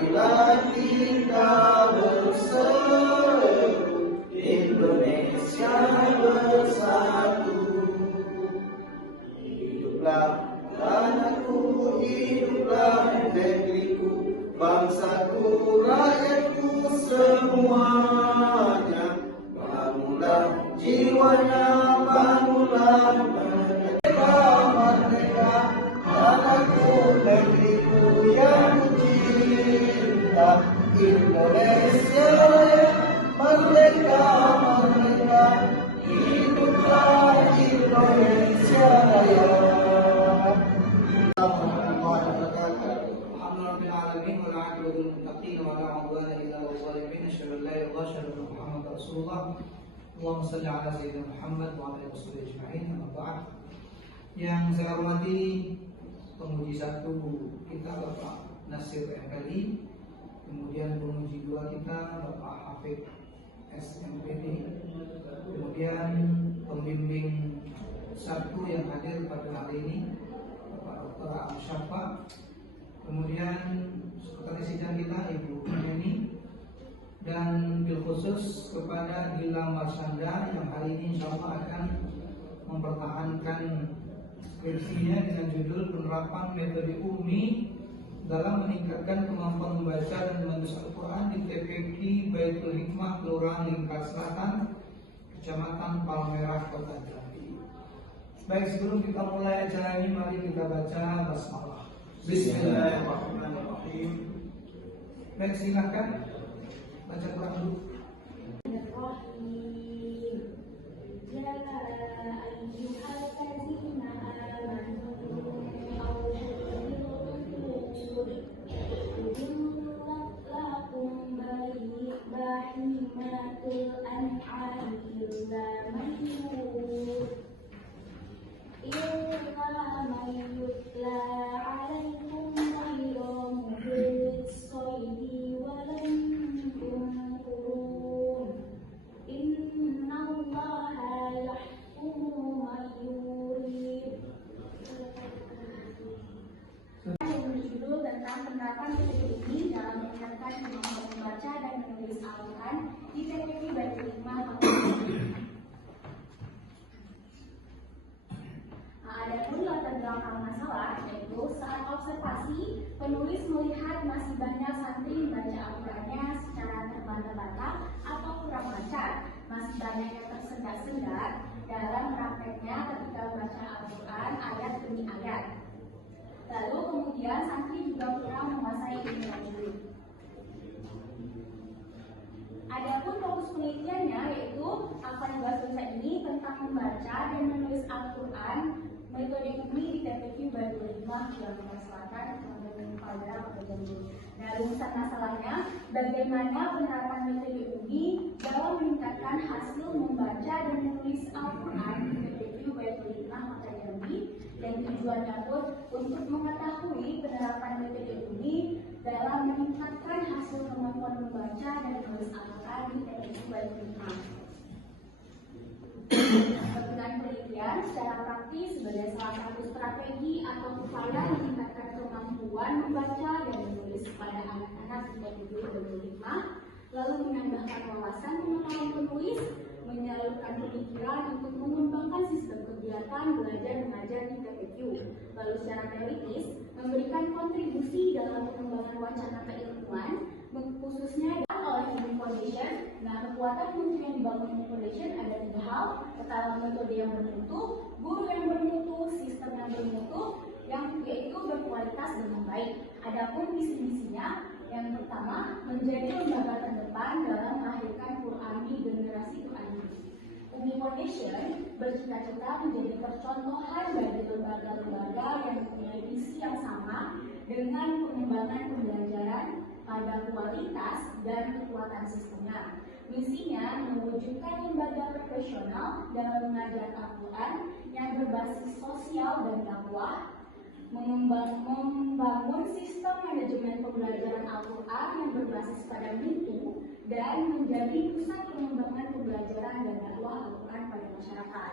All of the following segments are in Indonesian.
marilah kita berseru, Indonesia bersatu. Hiduplah tanahku, hiduplah negeriku, bangsaku, rakyatku semuanya. Bangunlah jiwanya, bangunlah merdeka, merdeka, tanahku, negeriku yang cinta. Indonesia Raya, merdeka, merdeka, hiduplah Indonesia Raya. Allahumma salli ala sayyidina Muhammad wa ala alihi ajma'in. Yang saya hormati penguji satu kita Bapak Nasir MPLI, kemudian penguji dua kita Bapak Hafid SMPD, kemudian pembimbing satu yang hadir pada hari ini Bapak Dr. Syafa, kemudian sekretaris sidang kita Ibu Neni, dan bil khusus kepada Gilang Marsanda yang hari ini insya Allah akan mempertahankan skripsinya dengan judul penerapan metode UMI dalam meningkatkan kemampuan membaca dan menulis Al-Quran di TPQ Baitul Hikmah Kelurahan Lingkar Selatan, Kecamatan Palmerah, Kota Jambi. Baik, sebelum kita mulai acara ini, mari kita baca basmalah. Bismillahirrahmanirrahim. Baik, silakan baca Quran dulu. Penerapan metode ini dalam meningkatkan kemampuan membaca dan menulis Al-Quran di TPQ Baitul Hikmah. Adapun latar belakang masalah yaitu saat observasi, penulis melihat masih banyak santri membaca Al-Qurannya secara terbata-bata atau kurang lancar, masih banyak yang tersendat-sendat dalam prakteknya ketika membaca Al-Quran ayat demi ayat. Lalu kemudian santri juga kurang menguasai ilmu tajwid. Adapun fokus penelitiannya yaitu akan dibahas ini tentang membaca dan menulis Al-Quran metode UMI di TPQ Baitul Hikmah Jakarta Selatan, Kabupaten Palmerah, Kota Jambi. Nah, rumusan masalahnya bagaimana penerapan metode UMI dalam meningkatkan hasil membaca dan menulis Al-Quran di TPQ Baitul Hikmah Kota Jambi. Dan tujuannya pun untuk mengetahui penerapan metode UMI dalam meningkatkan hasil kemampuan membaca dan menulis Al-Quran di TPQ Baitul Hikmah. Penggunaan penelitian secara praktis sebagai salah satu strategi atau upaya meningkatkan kemampuan membaca dan menulis pada anak-anak di TPQ Baitul Hikmah, lalu menambahkan wawasan pengetahuan penulis, menyalurkan pemikiran untuk mengembangkan sistem kegiatan belajar mengajar di TPQ, lalu secara teoritis memberikan kontribusi dalam pengembangan wacana keilmuan, khususnya oleh Human Foundation. Nah, kekuatan fungsi yang dibangun Human Foundation ada 3 hal, pertama metode yang bermutu, guru yang bermutu, sistem yang bermutu, yang yaitu berkualitas dan baik. Adapun visi-misinya, yang pertama menjadi lembaga terdepan dalam melahirkan Qurani generasi Qurani. UMI Foundation bercita-cita menjadi percontohan bagi lembaga-lembaga yang mempunyai visi yang sama dengan pengembangan pembelajaran pada kualitas dan kekuatan sistemnya. Misinya mewujudkan lembaga profesional dalam mengajar Al-Quran yang berbasis sosial dan dakwah, membangun sistem manajemen pembelajaran Al-Quran yang berbasis pada mutu, dan menjadi pusat pengembangan pembelajaran dan dakwah Al-Quran pada masyarakat.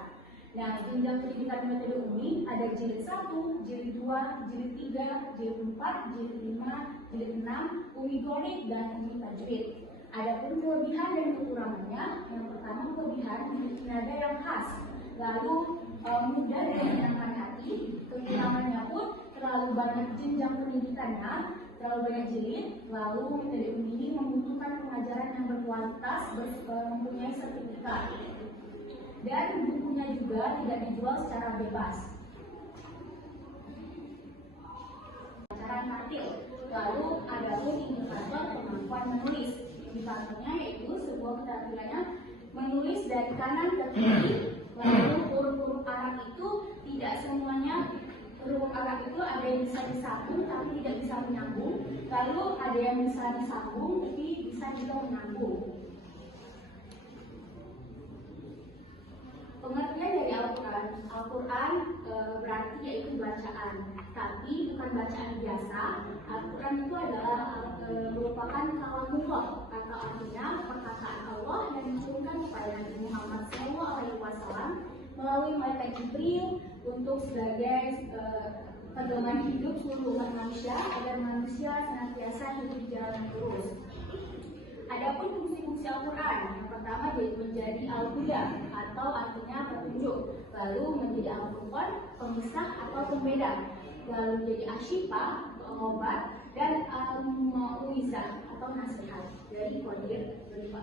Nah, jenjang pendidikan metode UMI ada jilid 1, jilid 2, jilid 3, jilid 4, jilid 5, jilid 6, umi ghorik dan umi tajwid. Adapun kelebihan dan kekurangannya, yang pertama kelebihan memiliki nada yang khas, lalu mudah dimenangkan hati. Kekurangannya pun terlalu banyak jenjang pendidikannya, terlalu banyak jilid, lalu metode ini membutuhkan pengajaran yang berkualitas, mempunyai sertifikat, dan bukunya juga tidak dijual secara bebas. Cara martil, lalu ada pun indikator kemampuan menulis. Indikatornya yaitu sebuah keterampilannya menulis dari kanan ke kiri. Lalu huruf-huruf Arab itu tidak semuanya huruf Arab itu ada yang bisa disambung tapi tidak bisa menyambung. Lalu ada yang bisa disambung tapi bisa juga menyambung. Pengertian dari Al-Quran berarti yaitu bacaan, tapi bukan bacaan biasa. Al-Quran itu adalah merupakan kalamullah, kata artinya perkataan Allah yang diturunkan kepada Nabi Muhammad SAW melalui malaikat Jibril untuk sebagai pedoman hidup seluruh umat manusia agar manusia senantiasa hidup di jalan yang lurus. Adapun fungsi-fungsi Al-Quran, yang pertama yaitu menjadi al-huda atau artinya petunjuk, lalu menjadi al-furqan, pemisah atau pembeda, lalu menjadi asyifa, obat, dan al-mau'izah atau nasihat dari Qadir 14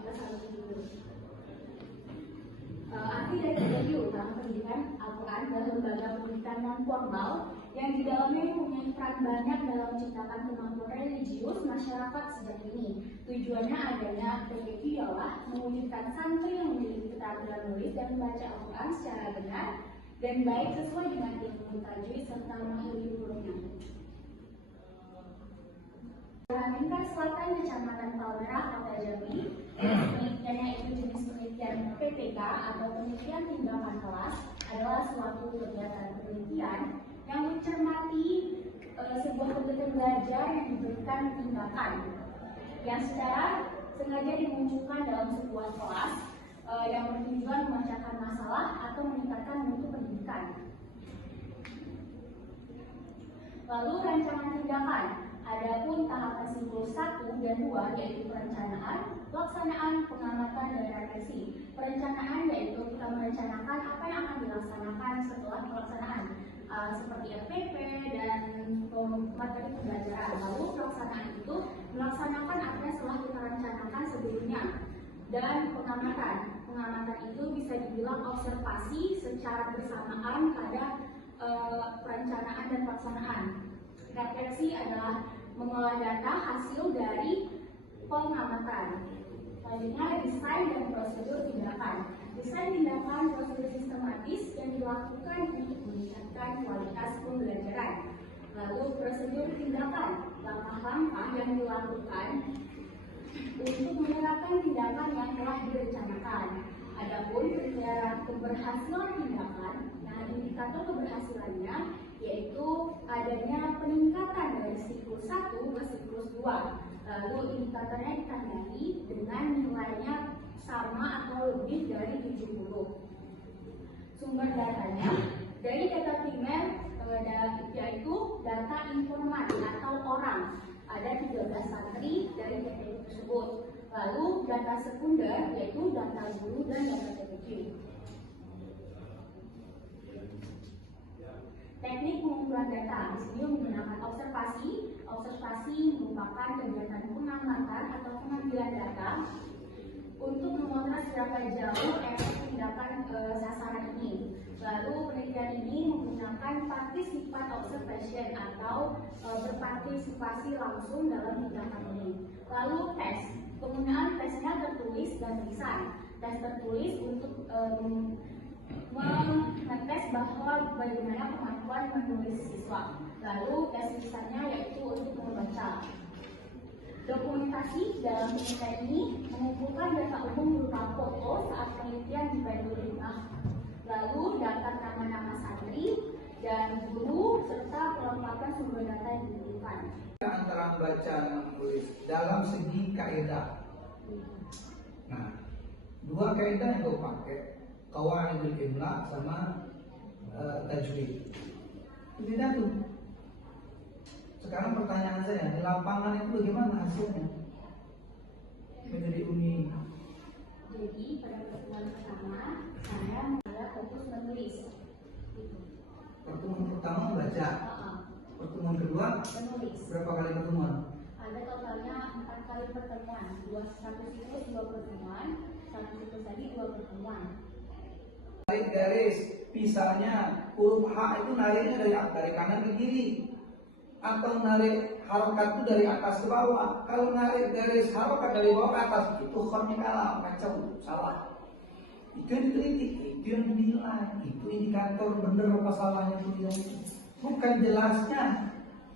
Arti dari PDQ, Bank Pendidikan Al-Quran adalah lembaga pendidikan non-formal yang di dalamnya mempunyai peran banyak dalam menciptakan kemampuan religius masyarakat sejak ini. Tujuannya adanya PDQ ialah mewujudkan santri yang memiliki keterampilan menulis dan membaca Al-Quran secara benar dan baik sesuai dengan ilmu tajwid serta memahami hurufnya. Lingkar Selatan, Kecamatan Palmerah, Kota Jambi. Penelitiannya itu jenis penelitian PPK atau penelitian tindakan kelas, adalah suatu kegiatan penelitian yang mencermati sebuah kegiatan belajar yang diberikan tindakan yang secara sengaja dimunculkan dalam sebuah kelas yang bertujuan memecahkan masalah atau meningkatkan mutu pendidikan. Lalu rancangan tindakan. Adapun tahapan siklus 1 dan 2 yaitu perencanaan, pelaksanaan, pengamatan, dan refleksi. Perencanaan yaitu kita merencanakan apa yang akan dilaksanakan setelah pelaksanaan, seperti FPP dan materi pembelajaran. Lalu pelaksanaan itu melaksanakan apa yang telah kita rencanakan sebelumnya. Dan pengamatan. Pengamatan itu bisa dibilang observasi secara bersamaan pada perencanaan dan pelaksanaan. Refleksi adalah mengolah data hasil dari pengamatan. Selanjutnya, desain dan prosedur tindakan. Desain tindakan prosedur sistematis yang dilakukan untuk meningkatkan kualitas pembelajaran. Lalu prosedur tindakan, langkah-langkah yang dilakukan untuk menerapkan tindakan yang telah direncanakan. Adapun kriteria keberhasilan tindakan, nah indikator keberhasilannya yaitu adanya peningkatan dari siklus 1 ke siklus 2. Lalu indikatornya ditandai dengan nilainya sama atau lebih dari 70. Sumber datanya dari data primer yaitu data informan atau orang. Ada 13 santri dari TPQ tersebut. Lalu data sekunder yaitu data guru dan data TPQ. Teknik pengumpulan data di sini menggunakan observasi. Observasi merupakan kegiatan pengamatan atau pengambilan data untuk memotret seberapa jauh efek tindakan sasaran ini. Lalu penelitian ini menggunakan participant observation atau berpartisipasi langsung dalam tindakan ini. Lalu tes. Penggunaan tesnya tertulis dan lisan. Tes tertulis untuk mengetes bahwa bagaimana kemampuan menulis siswa. Lalu tes lisannya yaitu untuk membaca. Dokumentasi dalam penelitian ini mengumpulkan data umum berupa foto saat penelitian di Bandung Rumah. Lalu data nama-nama santri dan guru serta kelengkapan sumber data yang dibutuhkan. Antara membaca dan menulis dalam segi kaidah. Nah, dua kaidah yang gue pakai, qawaidul imla sama tajwid. Tidak tuh. Sekarang pertanyaan saya, di lapangan itu bagaimana hasilnya? Menjadi uni. Jadi pada pertemuan pertama saya mulai fokus menulis. Gitu. Pertemuan pertama membaca. Pertemuan kedua Menulis. berapa kali pertemuan? Ada totalnya 4 kali pertemuan, satu siklus 2 pertemuan, satu siklus lagi 2 pertemuan. Narik garis, misalnya huruf H itu nariknya dari kanan ke kiri, atau narik harokat itu dari atas ke bawah. Kalau narik garis harokat dari bawah ke atas itu khamnya kalah, kacau, salah. Itu yang dikritik, itu yang dinilai, itu indikator bener apa salahnya tulisan itu. Bukan jelasnya.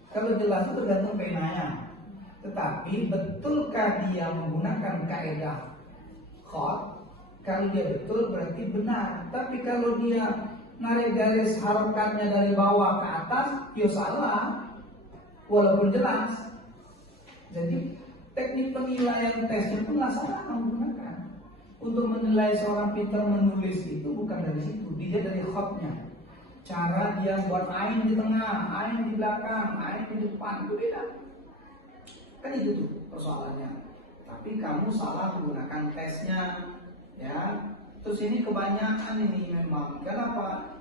Kalau jelas itu tergantung penanya. Tetapi betulkah dia menggunakan kaidah khot? Kalau dia betul berarti benar. Tapi kalau dia narik garis harokatnya dari bawah ke atas, dia salah. Walaupun jelas. Jadi teknik penilaian tesnya pun salah menggunakan. Untuk menilai seorang pintar menulis itu bukan dari situ, dia dari khotnya. Cara dia buat ain di tengah, ain di belakang, ain di depan, itu beda. Kan itu tuh persoalannya. Tapi kamu salah menggunakan tesnya, ya. Terus ini kebanyakan ini memang. Kenapa?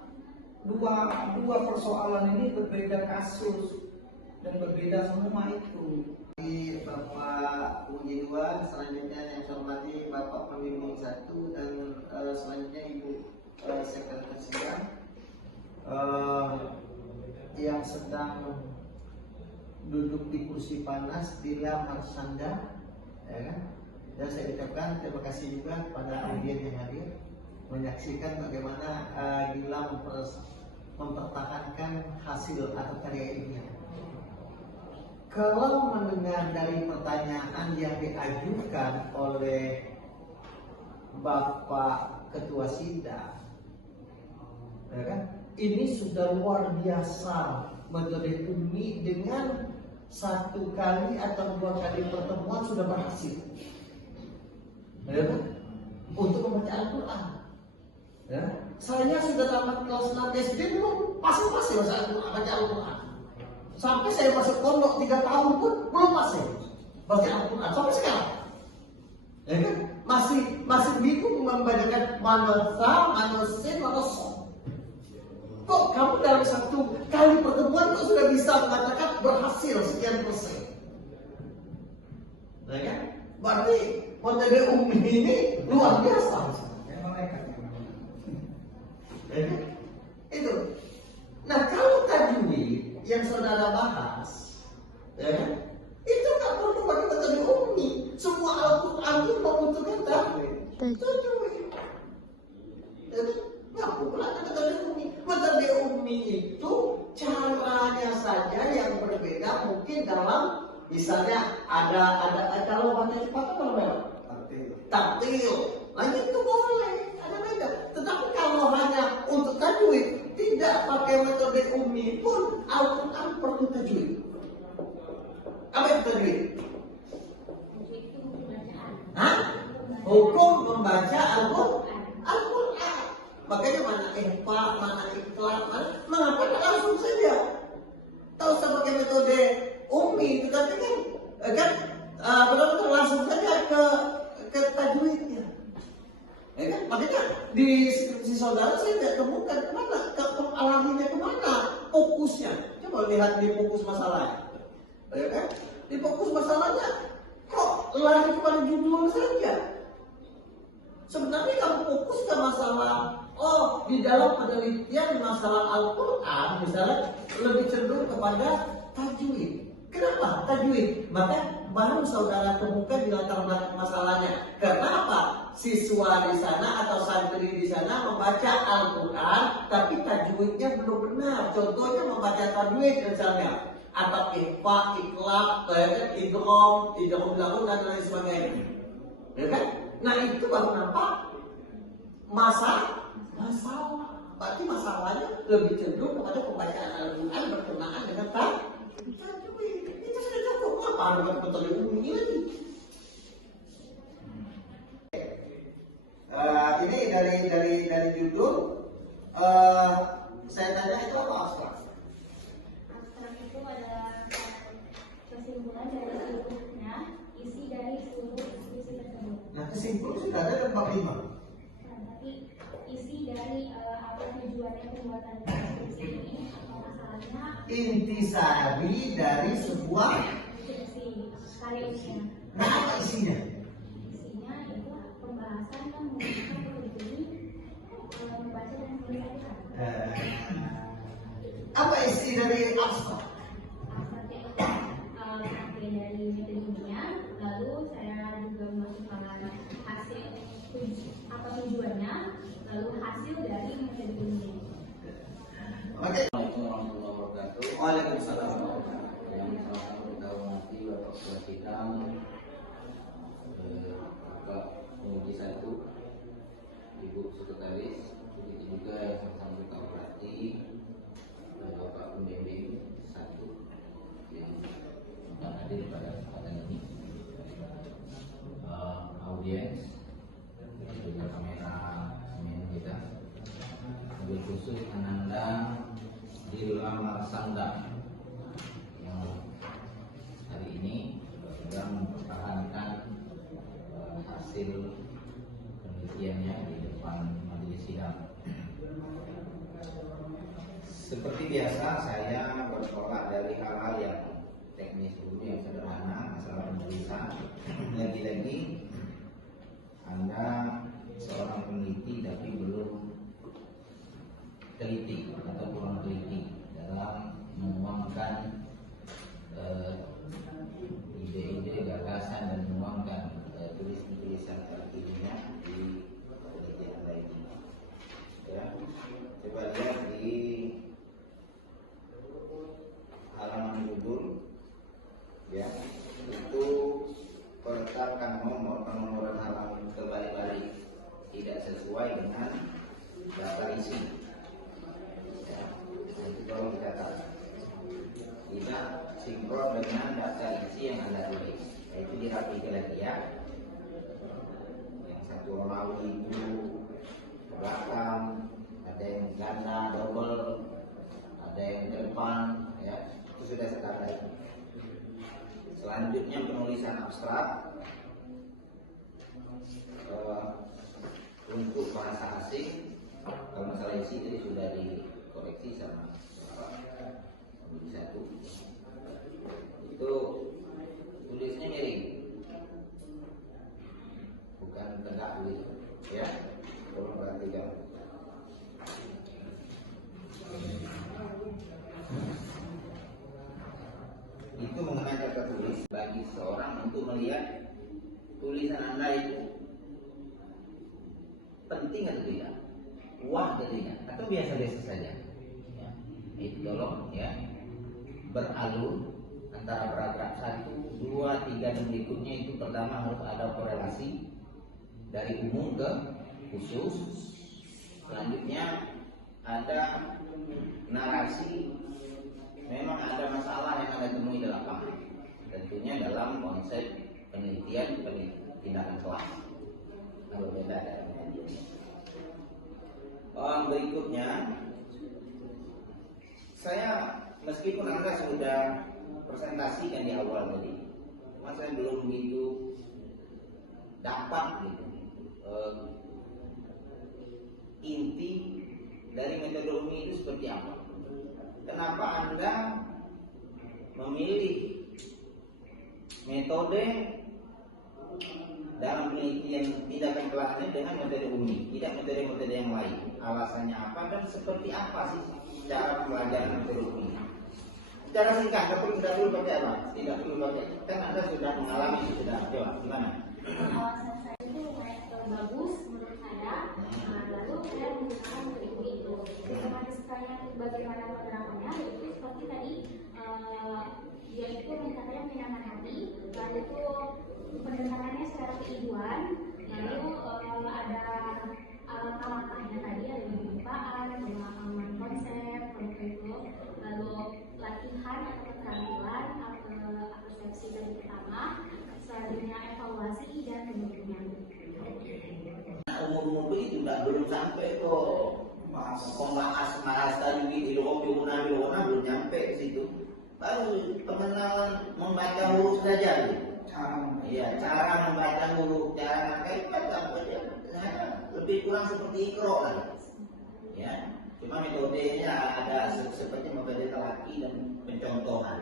Dua persoalan ini berbeda kasus dan berbeda semua itu. Bapak Uji 2, selanjutnya yang saya hormati Bapak Pembimbing 1 dan selanjutnya Ibu Sekretaris Sidang yang sedang duduk di kursi panas Dila Marsanda, ya kan? Dan saya ucapkan terima kasih juga kepada audien yang hadir menyaksikan bagaimana Dila mempertahankan hasil atau karya ilmiah. Kalau mendengar dari pertanyaan yang diajukan oleh Bapak Ketua Sidang, ya kan? Ini sudah luar biasa metode umi dengan 1 kali atau 2 kali pertemuan sudah berhasil, ya kan? Untuk membaca Al-Quran. Ya. Saya sudah tamat kelas 6 SD belum pasti baca Al-Quran. Sampai saya masuk pondok 3 tahun pun belum masih baca Al-Quran sampai sekarang. Ya kan? Masih bingung membedakan mana sa, mana sin, mana so. Kok kamu dalam 1 kali pertemuan kok sudah bisa mengatakan berhasil sekian persen? Ya kan? Berarti metode umi ini luar biasa. Ya kan? Itu. Nah kalau tajwid yang saudara bahas, ya kan? Itu nggak perlu pakai metode umi. Semua Al-Quran itu membutuhkan tajwid. Jadi nggak perlu pakai metode umi. Metode umi itu caranya saja yang berbeda. Mungkin dalam misalnya ada kalau baca cepat apa namanya? Tartil. Lagi itu boleh, ada beda. Tetapi kalau hanya untuk tajwid, tidak pakai metode umi pun Al-Quran perlu tajwid. Apa itu tajwid? Hukum membaca Al-Quran. Makanya mana ihfa, mana ikhlas, mengapa langsung saja? Tahu usah pakai metode umi, tetapi kan benar-benar langsung saja ke tajwidnya. Ya kan? Makanya di skripsi saudara saya tidak temukan kemana, alaminya kemana, fokusnya. Coba lihat di fokus masalahnya. Ya kan? Di fokus masalahnya kok lari kepada judul saja. Sebenarnya kamu fokus ke masalah, di dalam penelitian masalah Al-Quran misalnya lebih cenderung kepada tajwid. Kenapa tajwid? Maka baru saudara temukan di latar belakang masalahnya. Kenapa siswa di sana atau santri di sana membaca Al-Quran tapi tajwidnya belum benar? Contohnya membaca tajwid misalnya, atau ikhfa, ikhlas, idgham lahun dan lain sebagainya. Ya kan? Nah itu baru nampak masalah. Berarti masalahnya lebih cenderung kepada pembacaan Al-Quran berkenaan dengan tajwid. Itu sudah cukup. Apa dengan metode umi lagi? Ini dari judul. Saya tanya itu apa abstrak? Abstrak itu adalah bab 5. Tapi isi dari apa tujuannya pembuatan skripsi ini atau masalahnya Intisari dari sebuah. skripsi karyanya. Nah, apa isinya? Isinya itu pembahasan yang menggunakan metode membaca dan menulis Al-Quran. Apa isi dari abstrak? Abstraknya itu bagian dari metodenya, lalu saya juga memasukkan hasil apa tujuannya, lalu hasil dari metodenya. Oke. Assalamualaikum warahmatullahi wabarakatuh. Waalaikumsalam. Yang sama-sama kita hormati Bapak Ketua Sidang, Bapak Penguji 1, Ibu Sekretaris, begitu juga yang sama-sama kita hormati Bapak Pembimbing 1 yang hadir pada kesempatan ini, audiens, juga kamera kita, mobil khusus Ananda di Lamar Sangga yang hari ini sedang mempertahankan hasil penelitiannya di depan majelis sidang. Seperti biasa saya bertolak dari hal-hal yang teknis dulu, yang sederhana, masalah penulisan. Lagi-lagi Anda seorang peneliti tapi belum teliti atau kurang teliti dalam menuangkan ide-ide, gagasan, dan menuangkan tulisan ilmiah di penelitian Anda ini. Ya, coba lihat di halaman judul, ya, itu perletakkan nomor, penomoran halaman terbalik-balik tidak sesuai dengan daftar isi. Ya, itu tolong dicatat. Tidak sinkron dengan daftar isi yang Anda tulis. Itu dirapikan lagi ya. Yang satu Romawi itu ke belakang, ada yang ganda, double, ada yang ke depan, ya. Itu sudah setara. Selanjutnya penulisan abstrak untuk bahasa asing. Kalau masalah isi tadi sudah dikoreksi sama Komisi 1. Itu tulisnya miring, bukan tegak begitu, ya. Tolong perhatikan. Itu mengenai kata tulis bagi seorang untuk melihat tulisan Anda itu penting atau tidak, wah atau tidak, atau biasa-biasa saja. Ya. Itu tolong ya, beralur antara paragraf 1, 2, 3 dan berikutnya. Itu pertama harus ada korelasi dari umum ke khusus. Selanjutnya ada narasi. Memang ada masalah yang Anda temui di lapangan, tentunya dalam konsep penelitian tindakan kelas. Nah, berbeda dengan penelitian. Berikutnya, saya meskipun Anda sudah presentasikan di awal tadi, cuma saya belum begitu dapat gitu inti dari metodologi itu seperti apa. Kenapa Anda memilih metode dalam penelitian tindakan kelasnya dengan metode umi, tidak metode-metode yang lain? Alasannya apa dan seperti apa sih cara pembelajaran metode umi? Secara singkat, tidak perlu pakai apa? Tidak perlu pakai. Kan Anda sudah mengalami, sudah. Coba, gimana? Alasan saya itu lumayan bagus menurut saya. Lalu saya menggunakan metode itu. Otomatis saya bagaimana penerapannya, yaitu seperti tadi dia itu metodenya menyenangkan hati, lalu itu pendekatannya secara keibuan, lalu ada langkah-langkahnya tadi, ada pembukaan, pemahaman konsep, itu, lalu latihan atau keterampilan atau seksi dari pertama, selanjutnya evaluasi dan penelitian. Umur-umur itu belum sampai kok membahas tadi ilmu belum nyampe ke situ. Baru pengenalan membaca huruf saja. Iya, cara membaca huruf, cara pakai saya lebih kurang seperti Iqra lah. Ya, cuma metodenya ada seperti metode telaki dan pencontohan.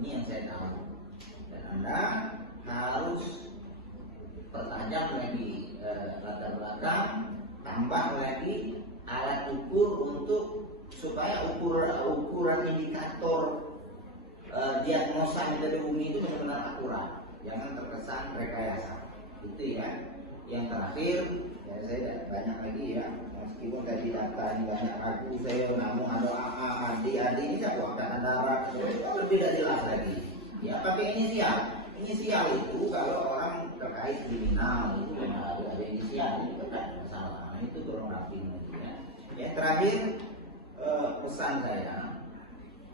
Ini yang saya tahu. Dan Anda harus pertajam lagi latar belakang, tambah lagi alat ukur untuk supaya ukuran indikator diagnosa metode bumi itu benar-benar akurat, jangan terkesan rekayasa. Itu ya. Yang terakhir, ya saya tidak banyak lagi ya, meskipun tadi data ini banyak ragu saya, namun ada AA, AD ini saya buatkan antara lebih tidak jelas lagi. Ya pakai inisial. Inisial itu kalau orang terkait kriminal itu memang ada inisial itu terkait masalah. Nah, itu kurang rapi ya. Yang terakhir pesan saya,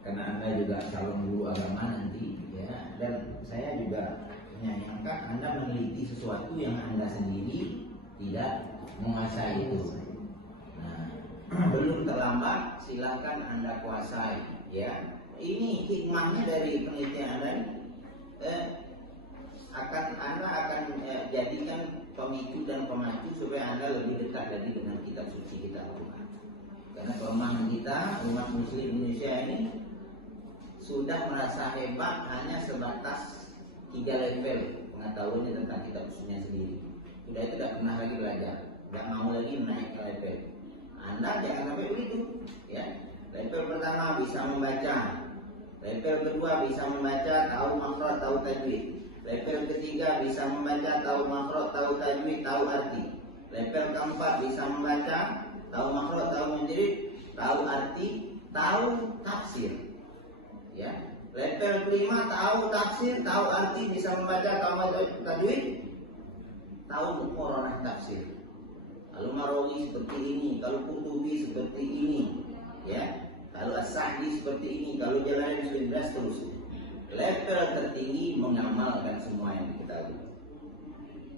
karena Anda juga calon guru agama nanti ya, dan saya juga menyayangkan Anda meneliti sesuatu yang Anda sendiri tidak menguasai itu. Nah, belum terlambat, silakan Anda kuasai ya. Ini hikmahnya dari penelitian Anda ini. Anda akan jadikan pemicu dan pemacu supaya Anda lebih dekat lagi dengan kitab suci kita Al-Quran. Karena kelemahan kita umat Muslim Indonesia ini sudah merasa hebat hanya sebatas 3 level pengetahuannya tentang kitab sucinya sendiri. Sudah itu tidak pernah lagi belajar, tidak mau lagi naik ke level. Anda jangan sampai begitu, ya. Level pertama bisa membaca, level kedua bisa membaca, tahu makhraj, tahu tajwid. Level ketiga bisa membaca, tahu makhraj, tahu tajwid, tahu arti. Level keempat bisa membaca, tahu makhraj, tahu tajwid, tahu arti, tahu tafsir. Ya. Level kelima tahu tafsir, tahu arti, bisa membaca, tahu tajwid, tahu muqarrarah tafsir. Kalau Marawi seperti ini, kalau Qurtubi seperti ini, ya. Kalau As-Sa'di seperti ini, kalau Jalalain 19 terus. Level tertinggi mengamalkan semua yang diketahui.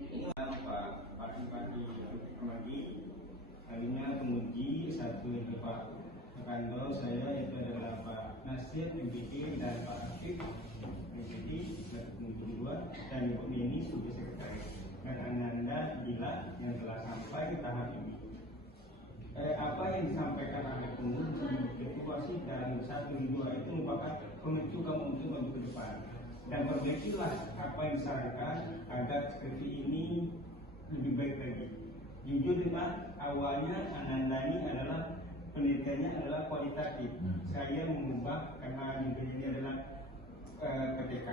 Ini Pak Bupati harinya menguji satu itu Pak Kando saya itu adalah Pak Nasir MPP dan Pak Akif MPP kedua dan Ibu Nini sebagai sekretaris dan Ananda Gila yang telah sampai ke tahap ini. Apa yang disampaikan oleh penguji ketua sidang 1 2 itu merupakan pemicu kamu untuk maju ke depan dan perbaikilah apa yang disarankan agar seperti ini lebih baik lagi. Jujur Pak, awalnya Ananda ini adalah penelitiannya adalah kualitatif. Saya mengubah karena ini adalah PTK.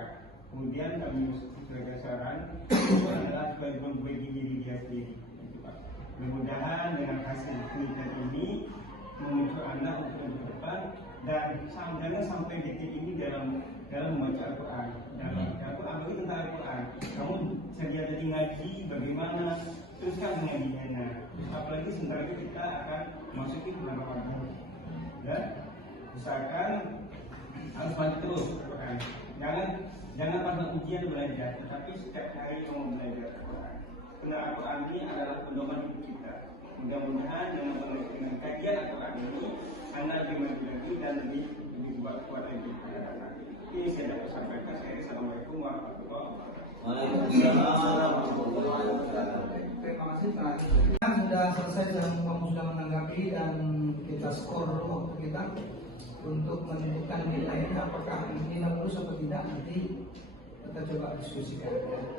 Kemudian kami sebagai saran itu adalah sebagai memperbaiki diri dia sendiri. Mudah-mudahan dengan hasil penelitian ini memicu Anda untuk lebih depan dan jangan sampai detik ini dalam membaca Al-Quran. Dalam Al-Quran itu tentang Al-Quran. Kamu sedia jadi ngaji bagaimana teruskan mengajinya. Apalagi sebentar lagi kita akan masuki bulan Ramadan. Dan usahakan harus bantu terus Al-Quran. Jangan pada ujian belajar, tetapi setiap hari kamu belajar Al-Quran. Karena Al-Quran ini adalah pedoman hidup kita. Mudah-mudahan dengan kajian Al-Quran ini Anda lebih maju lagi dan lebih kuat lagi. Ini saya dapat sampaikan. Assalamualaikum warahmatullahi wabarakatuh. Waalaikumsalam warahmatullahi wabarakatuh. Terima kasih Pak. Sudah selesai dan kamu sudah menanggapi dan kita skor waktu kita untuk menentukan nilainya apakah ini lulus atau tidak, nanti kita coba diskusikan.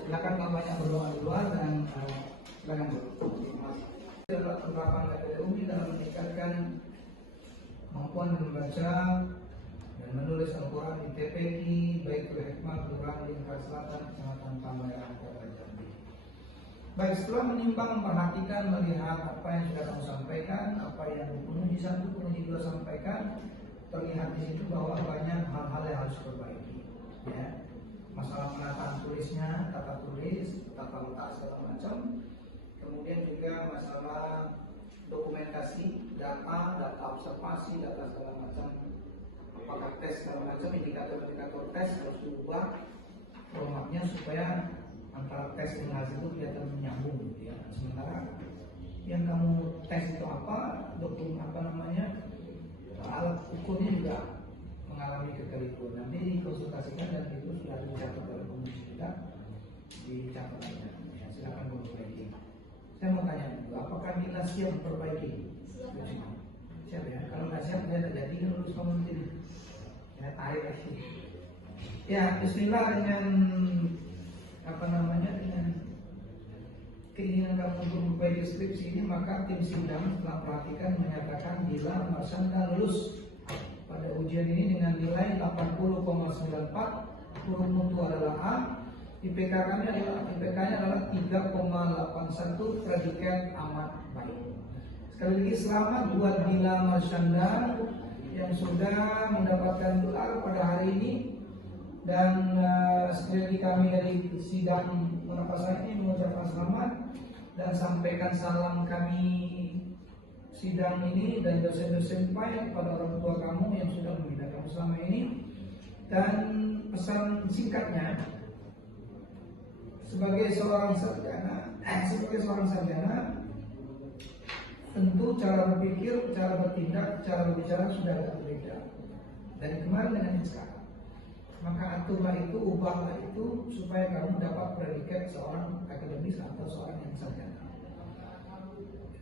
Silakan kalau banyak berdoa di luar dan silakan Bu. Adalah penerapan metode UMI dalam meningkatkan kemampuan membaca dan menulis Al-Quran di TPQ Baitul Hikmah Kelurahan Lingkar Selatan Kecamatan Pambayan Kota Jambi. Baik, setelah menimbang, memperhatikan, melihat apa yang sudah kamu sampaikan, apa yang penguji 1, penguji 2 sampaikan, terlihat di situ bahwa banyak hal-hal yang harus diperbaiki. Ya, masalah penataan tulisnya, tata tulis, tata letak segala macam. Kemudian juga masalah dokumentasi, data observasi, data segala macam, apakah tes segala macam, indikator tes harus diubah formatnya supaya antara tes dengan hasil itu kelihatan menyambung, gitu ya. Sementara yang kamu tes itu apa, dokumen apa namanya, alat ukurnya juga mengalami kekeliruan. Nanti dikonsultasikan dan itu sudah dicatat oleh komisi kita di catatannya. Ya, silakan memperbaiki. Saya mau tanya, apakah Dila siap memperbaiki? Siap ya. Kalau nggak siap dia tidak jadi lulus komunitas. Ya tarik lagi. Ya Bismillah, dengan dengan keinginan kamu untuk memperbaiki skripsi ini, maka tim sidang telah perhatikan menyatakan Dila Marsanda lulus pada ujian ini dengan nilai 80,94. Huruf mutu adalah A. IPK-nya adalah 3,81. Predikat amat baik. Sekali lagi selamat buat Dila Marsanda yang sudah mendapatkan gelar pada hari ini. Dan sekali lagi kami dari sidang Makassar ini mengucapkan selamat dan sampaikan salam kami sidang ini dan dosen-dosen baik kepada orang tua kamu yang sudah membina kamu selama ini. Dan pesan singkatnya, sebagai seorang sarjana, tentu cara berpikir, cara bertindak, cara berbicara sudah agak berbeda dari kemarin dengan yang sekarang. Maka aturlah itu, ubahlah itu supaya kamu dapat predikat seorang akademis atau seorang yang sarjana.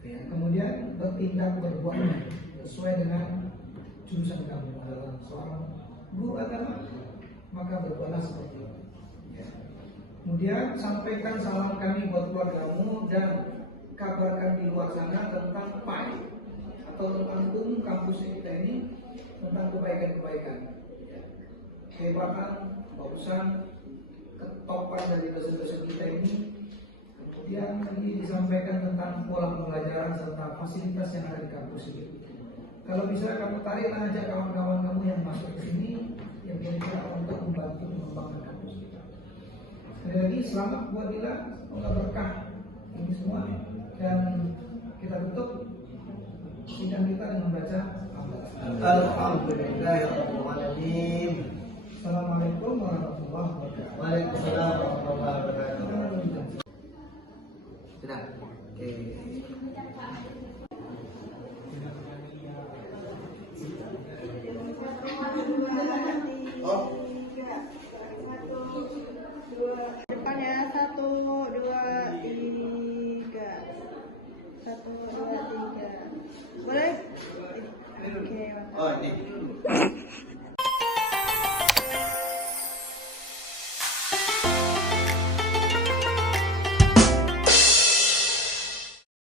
Ya, kemudian bertindak, berbuat sesuai dengan jurusan kamu adalah seorang guru agama, maka berbuatlah seperti itu. Ya. Kemudian sampaikan salam kami buat keluargamu dan kabarkan di luar sana tentang PAI atau tentang kampus kita ini, tentang kebaikan-kebaikan. Kehebatan, bagusan, ketopan dari dosen-dosen kita ini. Kemudian tadi disampaikan tentang pola pembelajaran serta fasilitas yang ada di kampus ini. Kalau bisa kamu tarik aja kawan-kawan kamu yang masuk ke sini, yang kira-kira untuk membantu mengembangkan kampus kita. Sekali lagi selamat buat Dila, semoga berkah ini semua. Dan kita tutup sidang kita dengan membaca Alhamdulillahirrahmanirrahim. Assalamualaikum warahmatullahi wabarakatuh. Waalaikumsalam warahmatullahi wabarakatuh.